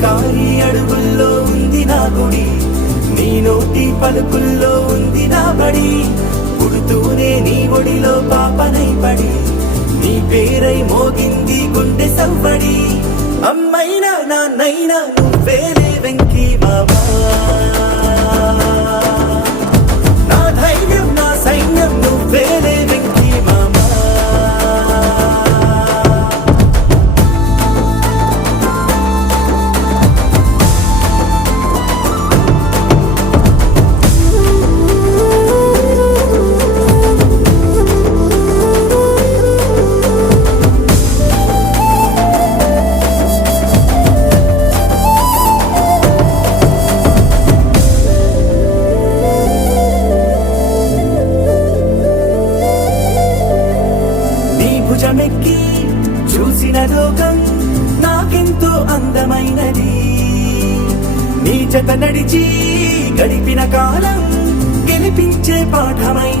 షికారి అడుగుల్లో ఉంది నా గుడి, నీ నోటి పలుకుల్లో ఉంది నా బడి. పుడుతూనే నీ ఒడిలో పాపనై పడి, నీ పేరై మోగింది గుండె సవ్వడి. అమ్మైనా నాన్నైనా నువ్వేలే వెంకీ మామా, నా ధైర్యం నా సైన్యం నువ్వేలే వెంకీ మామా. భుజమెక్కి చూసిన లోకం నాకెంతో అందమైనది, నీ జత నడిచి గడిపిన కాలం గెలిపించే పాఠమైనది.